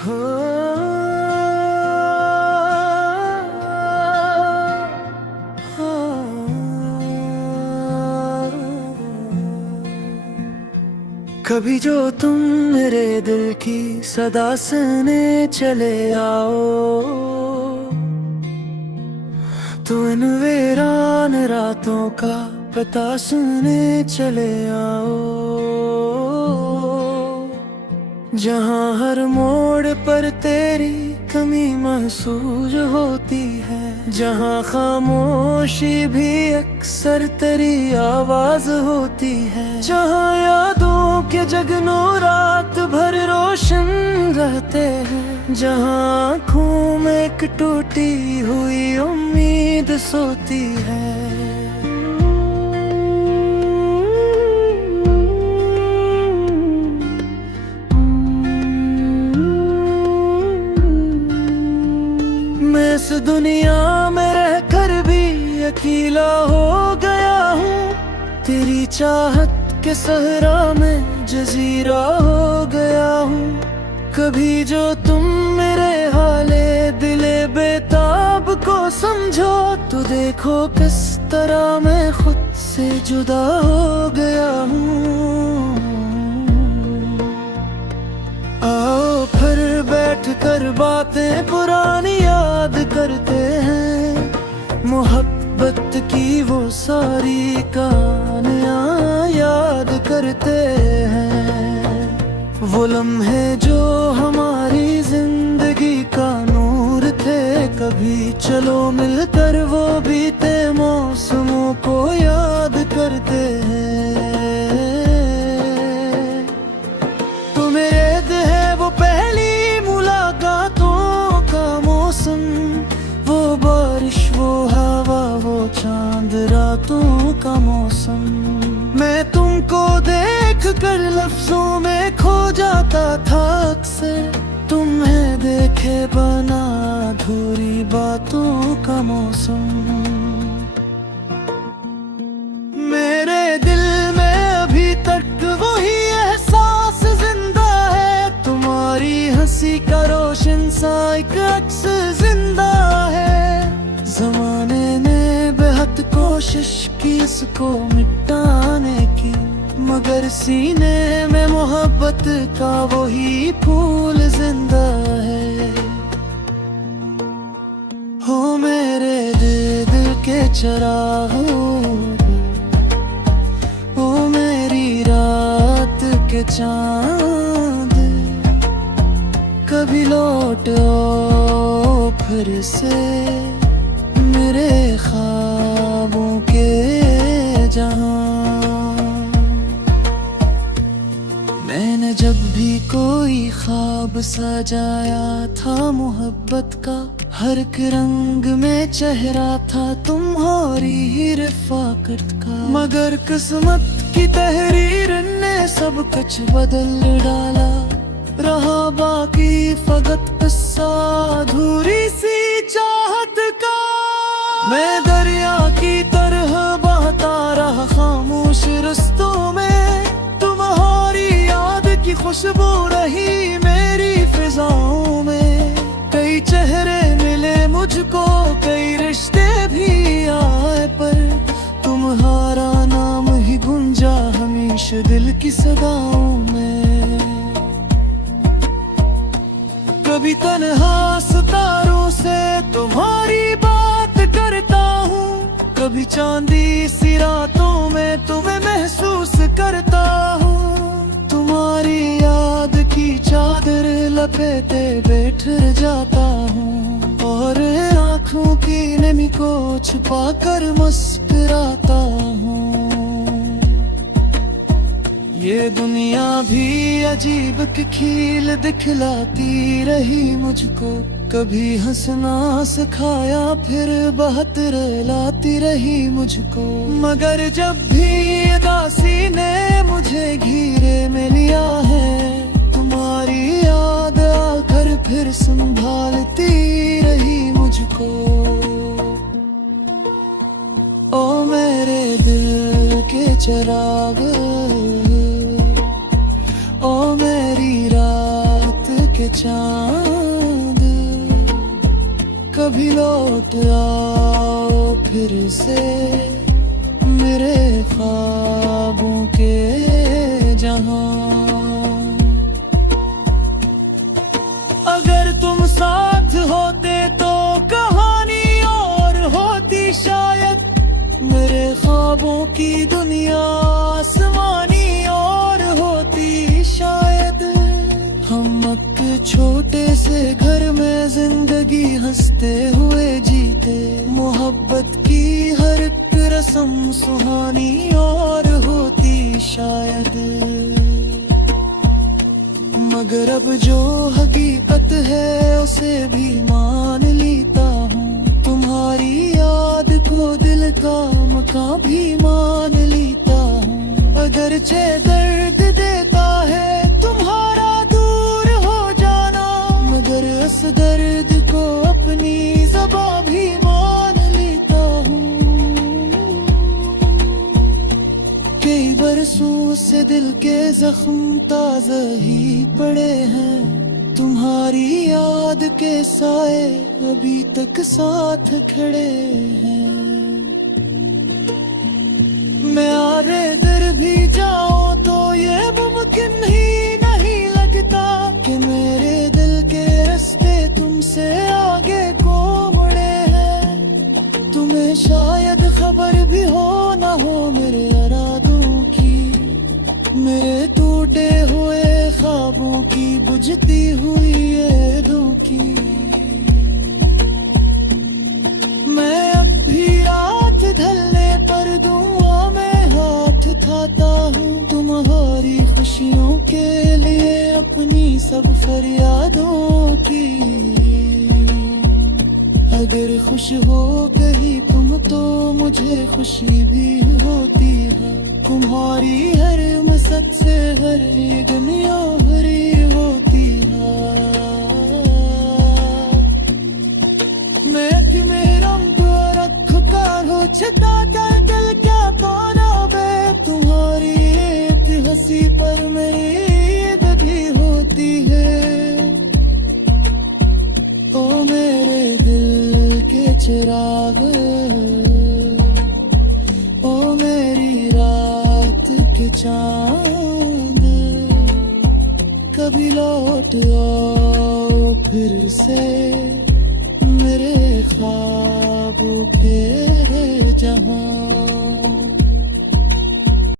हो, हो, कभी जो तुम मेरे दिल की सदा सुनने चले आओ, तो इन वीरान रातों का पता सुनने चले आओ, जहाँ हर मोड़ पर तेरी कमी महसूस होती है, जहाँ खामोशी भी अक्सर तेरी आवाज होती है, जहाँ यादों के जगनों रात भर रोशन रहते हैं, जहाँ आँखों में एक टूटी हुई उम्मीद सोती है। मैं इस दुनिया में रहकर भी अकेला हो गया हूँ, तेरी चाहत के सहरा में जजीरा हो गया हूँ। कभी जो तुम मेरे हाले दिले बेताब को समझो, तो देखो किस तरह मैं खुद से जुदा हो गया हूँ। आओ फिर बैठ कर बातें पुरानी याद करते हैं, मोहब्बत की वो सारी कहानियाँ याद करते हैं, वो लम्हे जो हमारी जिंदगी का नूर थे। कभी चलो मिलकर वो बीते मौसमों को याद करते हैं। पहली मुलाकातों का मौसम, वो बारिश वो हवा वो चांद रातों का मौसम, मैं तुमको देख कर लफ्जों में खो जाता था अक्सर, तुम्हें देखे बना अधूरी बातों का मौसम। मेरे दिल में अभी तक वही एहसास जिंदा है, तुम्हारी हंसी का रोशन सा एक अक्स जिंदा है। जमाने ने बेहद कोशिश की इसको मिटाने की, मगर सीने में मोहब्बत का वही फूल जिंदा है। हो मेरे दिल के चरागों, ओ मेरी रात के चांद, कभी लौट आओ फिर से मेरे ख्वाबों के जहां। मैंने जब भी कोई ख्वाब सजाया था मोहब्बत का, हर एक रंग में चेहरा था तुम्हारी ही रफ़ाकत का, मगर किस्मत की तहरीर ने सब कुछ बदल डाला, रहा बाकी फकत किस्सा अधूरी सी चाहत का। मैं दरिया की तरह बहता रहा खामोश रस्तों में, तुम्हारी याद की खुशबू रही मेरी फिजाओं में। कई चेहरे मिले मुझको, कई रिश्ते भी आए, पर तुम्हारा नाम ही गूंजा हमेशा दिल की सदाओं में। कभी तन्हा सितारों से तुम्हारी बात करता हूँ, कभी चांदी सी रातों में तुम्हें महसूस करता हूँ। तुम्हारी याद की चादर लपेटे बैठ जाता हूँ, और आँखों की नमी को छुपा कर मुस्कुराता हूँ। ये दुनिया भी अजीब की खील दिखलाती रही मुझको, कभी हंसना सिखाया फिर बहुत रुलाती रही मुझको, मगर जब भी उदासी ने मुझे घेरे में लिया है, तुम्हारी याद आकर फिर संभालती रही मुझको। ओ मेरे दिल के चिराग, ओ मेरी रात के चांद, कभी लौट आओ फिर से मेरे ख्वाबों के जहां। अगर तुम साथ होते तो कहानी और होती शायद, मेरे ख्वाबों की दुनिया आसमानी और होती शायद। हम एक छोटे से घर में जिंदगी हंसते हुए जीते, मोहब्बत की हर एक रस्म सुहानी और होती शायद। मगर अब जो हकीकत है उसे भी मान लेता हूँ, तुम्हारी याद को दिल का मकान भी मान लेता हूँ। अगरचे दर्द देता है तुम्हारा दूर हो जाना, मगर उस दर्द को अपनी ज़बां भी मान लेता हूँ। कई बरसों से दिल के जख्म ताज़ा ही पड़े हैं, तुम्हारी याद के साए अभी तक साथ खड़े हैं। मैं आगे दर भी जाऊं तो ये मुमकिन ही नहीं लगता कि मेरे दिल के रास्ते तुमसे आगे को मुड़े हैं। तुम्हें शायद खबर भी हो ना हो मेरे इरादों की, मेरे टूटे हुए ख्वाबों की बुझती हुई यादों की। मैं अब भी रात ढलने पर दुआ में हाथ खाता हूँ, तुम्हारी खुशियों के लिए अपनी सब फरियादों की। अगर खुश हो गई तुम तो मुझे खुशी भी होती है, तुम्हारी हर मसक से हर दुनिया हरी होती है। मैं कि मेरा रख कर हो छता कर दिल क्या पाना बे, तुम्हारी एक हंसी पर मेरी दगी होती है। ओ मेरे दिल के चिराग, ओ मेरी रात के चांद, कभी लौट आओ फिर से मेरे ख्वाबों के जहां।